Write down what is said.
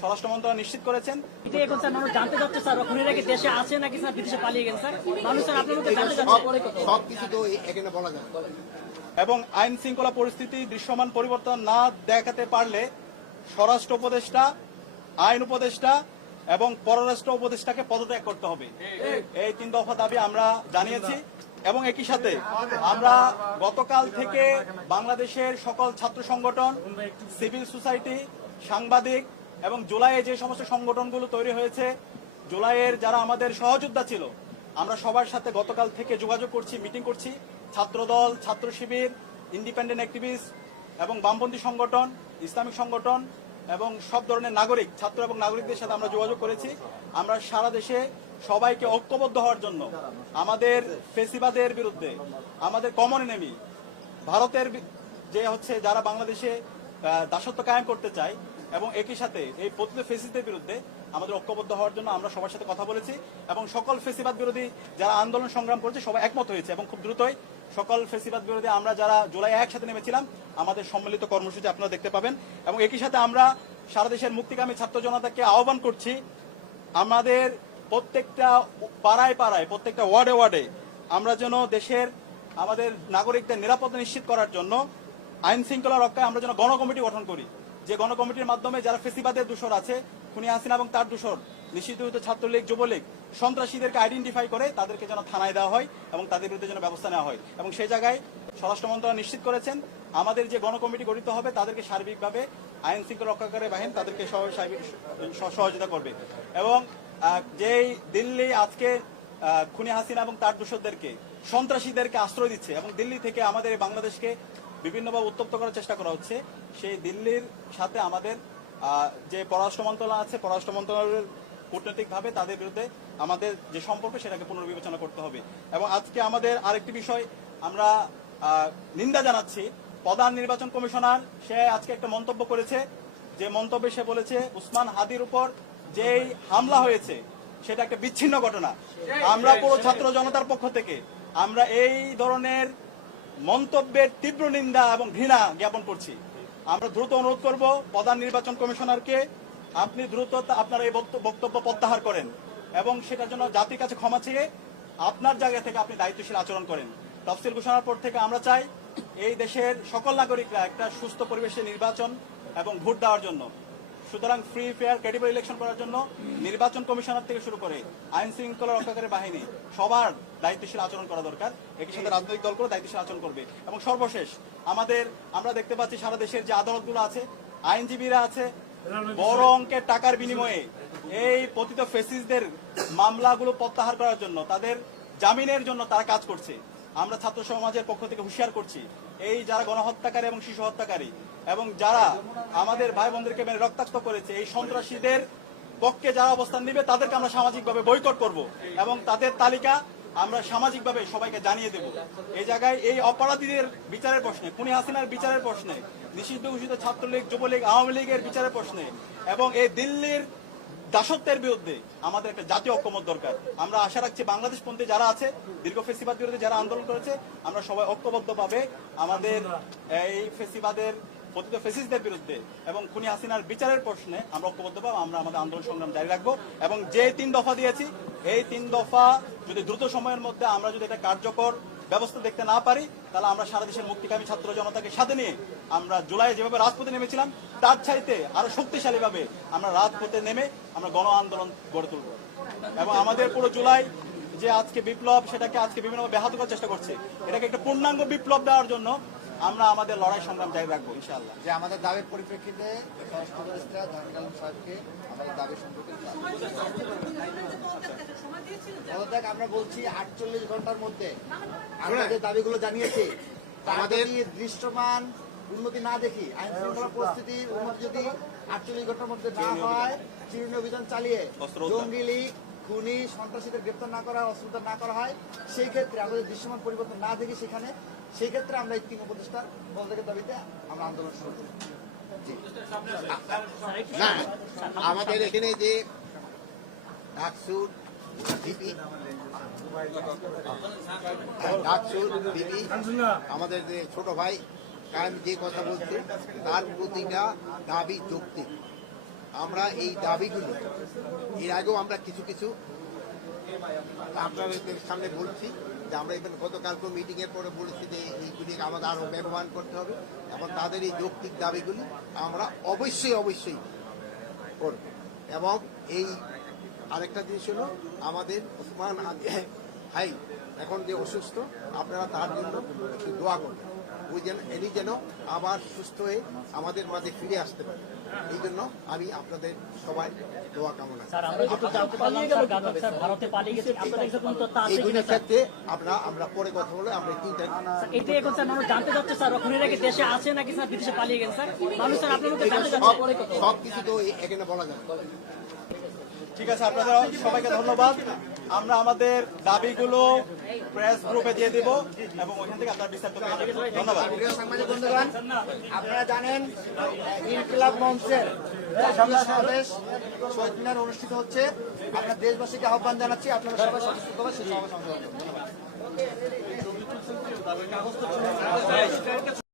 স্বরাষ্ট্র মন্ত্রণালয় নিশ্চিত করেছেন। জানতে চাচ্ছে স্যার খুনিরা কি দেশে আছে নাকি স্যার বিদেশে পালিয়ে গেছে স্যার? মানুষ স্যার আপনার মধ্যে জানতে চাচ্ছে সবকিছু তো এখানে বলা যায় এবং আইন শৃঙ্খলা পরিস্থিতি দৃশ্যমান পরিবর্তন না দেখাতে পারলে স্বরাষ্ট্র উপদেষ্টা, আইন উপদেষ্টা এবং পররাষ্ট্র উপদেষ্টাকে পদত্যাগ করতে হবে। এই 3 দফা দাবি আমরা জানিয়েছি এবং একই সাথে আমরা গতকাল থেকে বাংলাদেশের সকল ছাত্র সংগঠন, সিভিল সোসাইটি, সাংবাদিক এবং জুলাইয়ে যে সমস্ত সংগঠনগুলো তৈরি হয়েছে, জুলাইয়ের যারা আমাদের সহযোদ্ধা ছিল, আমরা সবার সাথে গতকাল থেকে যোগাযোগ করছি, মিটিং করছি। ছাত্রদল, ছাত্র শিবির, ইন্ডিপেন্ডেন্ট অ্যাক্টিভিস্ট এবং বামপন্থী সংগঠন, ইসলামিক সংগঠন এবং সব ধরনের নাগরিক, ছাত্র এবং নাগরিকদের সাথে আমরা যোগাযোগ করেছি। আমরা সারা দেশে সবাইকে ঐক্যবদ্ধ হওয়ার জন্য আমাদের ফেসিবাদের বিরুদ্ধে, আমাদের কমন এনিমি ভারতের যে হচ্ছে যারা বাংলাদেশে দাসত্ব কায়েম করতে চায় এবং একই সাথে এই পতিত ফেসিস্টদের বিরুদ্ধে আমাদের ঐক্যবদ্ধ হওয়ার জন্য আমরা সবার সাথে কথা বলেছি এবং সকল ফেসিবাদ বিরোধী যারা আন্দোলন সংগ্রাম করেছে সবাই একমত হয়েছে এবং খুব দ্রুতই সকল ফেসিবাদ বিরোধী আমরা যারা জুলাই একসাথে নেমেছিলাম আমাদের সম্মিলিত কর্মসূচি আপনারা দেখতে পাবেন। এবং একই সাথে আমরা সারা দেশের মুক্তিকামী ছাত্র জনতাকে আহ্বান করছি, আমাদের প্রত্যেকটা পাড়ায় পাড়ায়, প্রত্যেকটা ওয়ার্ডে ওয়ার্ডে আমরা যেন দেশের আমাদের নাগরিকদের নিরাপত্তা নিশ্চিত করার জন্য আইন শৃঙ্খলা রক্ষায় আমরা যেন গণকমিটি গঠন করি, যে গণকমিটির মাধ্যমে যারা ফেসিবাদের দূষর আছে, খুনি হাসিনা এবং তার দূষর, নিষিদ্ধ ছাত্রলীগ, যুবলীগ, সন্ত্রাসীদেরকে আইডেন্টিফাই করে তাদেরকে যেন থানায় দেওয়া হয় এবং তাদের বিরুদ্ধে যেন ব্যবস্থা নেওয়া হয়। এবং সেই জায়গায় স্বরাষ্ট্র মন্ত্রণালয় নিশ্চিত করেছেন আমাদের যে গণকমিটি গঠিত হবে তাদেরকে সার্বিকভাবে আইন শৃঙ্খলা রক্ষাকারী বাহিনী তাদেরকে সহযোগিতা করবে। এবং যেই দিল্লি আজকে খুনি হাসিনা এবং তার দূষরদেরকে, সন্ত্রাসীদেরকে আশ্রয় দিচ্ছে এবং দিল্লি থেকে আমাদের বাংলাদেশকে বিভিন্নভাবে উত্তপ্ত করার চেষ্টা করা হচ্ছে, সেই দিল্লির সাথে আমাদের যে পররাষ্ট্র মন্ত্রণালয় আছে, পররাষ্ট্র মন্ত্রণালয়ের কূটনৈতিকভাবে তাদের বিরুদ্ধে আমাদের যে সম্পর্ক সেটাকে পুনর্বিবেচনা করতে হবে। এবং আজকে আমাদের আরেকটি বিষয় আমরা নিন্দা জানাচ্ছি, প্রধান নির্বাচন কমিশনার সে আজকে একটা মন্তব্য করেছে, যে মন্তব্যে সে বলেছে উসমান হাদির উপর যেই হামলা হয়েছে সেটা একটা বিচ্ছিন্ন ঘটনা। আমরা পুরো ছাত্র জনতার পক্ষ থেকে আমরা এই ধরনের মন্তব্যের তীব্র নিন্দা এবং ঘৃণা জ্ঞাপন করছি। আমরা দ্রুত অনুরোধ করব প্রধান নির্বাচন কমিশনারকে, আপনি দ্রুত আপনার এই বক্তব্য প্রত্যাহার করেন এবং সেটার জন্য জাতির কাছে ক্ষমা চেয়ে আপনার জায়গা থেকে আপনি দায়িত্বশীল আচরণ করেন। তফসিল ঘোষণার পর থেকে আমরা চাই এই দেশের সকল নাগরিকরা একটা সুস্থ পরিবেশে নির্বাচন এবং ভোট দেওয়ার জন্য, সুতরাং ফ্রি, ফেয়ার, ক্রেডিবল ইলেকশন করার জন্য নির্বাচন কমিশনার থেকে শুরু করে আইন শৃঙ্খলা রক্ষাকারী বাহিনী সবার দায়িত্বশীল আচরণ করা দরকার। একই সাথে রাজনৈতিক দলগুলো দায়িত্বশীল আচরণ করবে। এবং সর্বশেষ আমরা দেখতে পাচ্ছি সারা দেশের যে আদালতগুলো আছে, আইনজীবীরা আছে, বড় অঙ্কের টাকার বিনিময়ে এই পতিত ফেসিস্টদের মামলাগুলো প্রত্যাহার করার জন্য, তাদের জামিনের জন্য তারা কাজ করছে। আমরা ছাত্র সমাজের পক্ষ থেকে হুঁশিয়ার করছি, এই যারা গণহত্যাকারী এবং শিশু হত্যাকারী এবং যারা আমাদের ভাই বোনদেরকে মেরে রক্তাক্ত করেছে, এই সন্ত্রাসীদের পক্ষে যারা অবস্থান নিবে তাদেরকে আমরা সামাজিকভাবে বয়কট করব এবং তাদের তালিকা আমরা সামাজিকভাবে সবাইকে জানিয়ে দেব। এই জায়গায় এই অপরাধীদের বিচারের প্রশ্নে, খুনি হাসিনার বিচারের প্রশ্নে, নিষিদ্ধ ঘোষিত ছাত্রলীগ, যুবলীগ, আওয়ামী লীগের বিচারের প্রশ্নে এবং এই দিল্লির দাসত্বের বিরুদ্ধে আমাদের একটা জাতীয় ঐক্যমত দরকার। আমরা আশা রাখছি বাংলাদেশপন্থী যারা আছে, দীর্ঘ ফেসিবাদ বিরুদ্ধে যারা আন্দোলন করেছে, আমরা সবাই ঐক্যবদ্ধভাবে আমাদের এই ফেসিবাদের পতিত ফেসিস্টদের বিরুদ্ধে এবং খুনি হাসিনার বিচারের প্রশ্নে আমরা ঐক্যবদ্ধভাবে আমরা আমাদের আন্দোলন সংগ্রাম জারি রাখবো। এবং যে 3 দফা দিয়েছি, এই 3 দফা যদি দ্রুত সময়ের মধ্যে আমরা যদি এটা কার্যকর ব্যবস্থা দেখতে না পারি, তাহলে আমরা সারা দেশের মুক্তিকামী ছাত্র জনতাকে সাথে নিয়ে আমরা জুলাই যেভাবে রাজপথে নেমেছিলাম তার চাইতে আরো শক্তিশালী ভাবে আমরা রাজপথে নেমে আমরা গণ আন্দোলন গড়ে তুলব। এবং আমাদের পুরো জুলাই যে আজকে বিপ্লব, সেটাকে আজকে বিভিন্নভাবে ব্যাহত করার চেষ্টা করছে, এটাকে একটা পূর্ণাঙ্গ বিপ্লব দেওয়ার জন্য আমরা আমাদের লড়াই সংগ্রাম জারি রাখবো ইনশাআল্লাহ। যে আমাদের দাবির পরিপ্রেক্ষিতে আমাদের দাবি সম্পর্কে আমরা বলছি 48 ঘন্টার মধ্যে আমাদের দাবিগুলো জানিয়েছি। আমাদের দৃশ্যমান উন্নতি না দেখি, আইন শৃঙ্খলা পরিস্থিতির উন্নতি যদি 48 ঘন্টার মধ্যে না হয়, চিরুনি অভিযান চালিয়ে জঙ্গি লীগ, খুনি, সন্ত্রাসীদের গ্রেপ্তার না করা, অস্ত্রোদ্ধার না করা হয়, সেই ক্ষেত্রে আমাদের দৃশ্যমান পরিবর্তন না দেখি সেই ক্ষেত্রে আমরা এই 3 উপদেষ্টার পদত্যাগের দাবিতে আমরা আন্দোলন শুরু করি। না, আমাদের এখানে যে ডাকসুর ডিপি, আমাদের যে ছোট ভাই কায়েম যে কথা বলছে তার প্রতিটা দাবি যৌক্তিক। আমরা এই দাবিগুলো এর আগেও আমরা কিছু কিছু আপনাদের সামনে বলছি যে আমরা এখানে গতকালকে মিটিং এর পরে বলেছি যে এইগুলি আমাদের আরো ব্যবহার করতে হবে এবং তাদের এই যৌক্তিক দাবিগুলি আমরা অবশ্যই করব। এবং এই আরেকটা জিনিস হলো আমাদের ওসমান ভাই এখন যে অসুস্থ, আপনারা তার জন্য একটু দোয়া করবেন, ওই যেন এনি যেন আবার সুস্থ হয়ে আমাদের মাঝে ফিরে আসতে পারে। এই জন্য আমি আপনাদের সবাই দোয়া কামনা করি। স্যার আমরা যেহেতু জানতে পারলাম স্যার গাজক স্যার ভারতে পালিয়ে গেছে, আপনাদের কাছে কোনো তথ্য আছে কিনা এইগুলির স্যার? ক্ষেত্রে আমরা পরে কথা বলে আমরা তিনটা এটাই এখন স্যার মানুষ জানতে চাচ্ছে স্যার রক্ষণের আগে দেশে আছে নাকি স্যার বিদেশে পালিয়ে গেছে স্যার? মানুষ স্যার আপনার মধ্যে জানতে চাচ্ছে। সব কিছু তো এখানে বলা যায় না। ঠিক আছে, আপনাদের সবাইকে ধন্যবাদ। আমরা আমাদের দাবিগুলো প্রেস গ্রুপে দিয়ে দিব এবং ওইখান থেকে আপনারা বিস্তারিত পেয়ে যাবেন। ধন্যবাদ। প্রিয় সাংবাদিক বন্ধুগণ, আপনারা জানেন ইনকিলাব মঞ্চের সমাবেশ শহীদ মিনারে অনুষ্ঠিত হচ্ছে। আমরা দেশবাসীকে আহ্বান জানাচ্ছি আপনারা সবাই সচেতনভাবে সেই সমাবেশ অংশগ্রহণ করুন। ধন্যবাদ।